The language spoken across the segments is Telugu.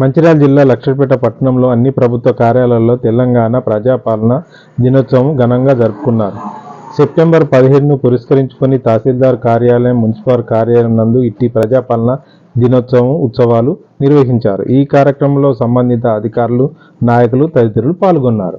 మంచిర్యాల జిల్లా లక్షపేట పట్టణంలో అన్ని ప్రభుత్వ కార్యాలయాల్లో తెలంగాణ ప్రజాపాలన దినోత్సవం ఘనంగా జరుపుకున్నారు. సెప్టెంబర్ పదిహేడును పురస్కరించుకొని తహసీల్దార్ కార్యాలయం మున్సిపల్ కార్యాలయం నందు ఇట్టి ప్రజాపాలన దినోత్సవం ఉత్సవాలు నిర్వహించారు. ఈ కార్యక్రమంలో సంబంధిత అధికారులు నాయకులు తదితరులు పాల్గొన్నారు.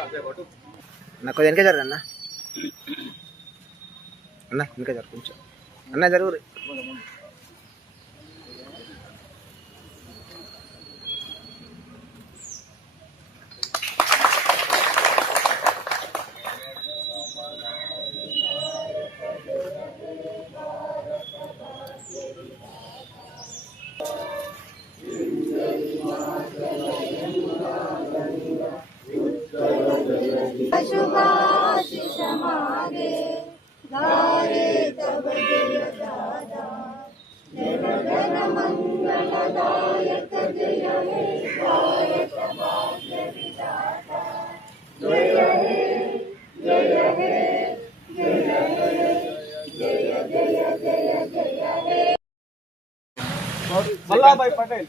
అన్న కొద్దిగా వెనక జరగదు అన్న? అన్న వెనక జరుగు కొంచెం. అన్న జరుగు జగమంగళదాయక జయ పటేల్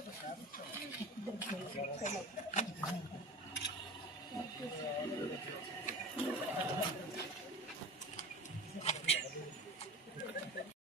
Thank you.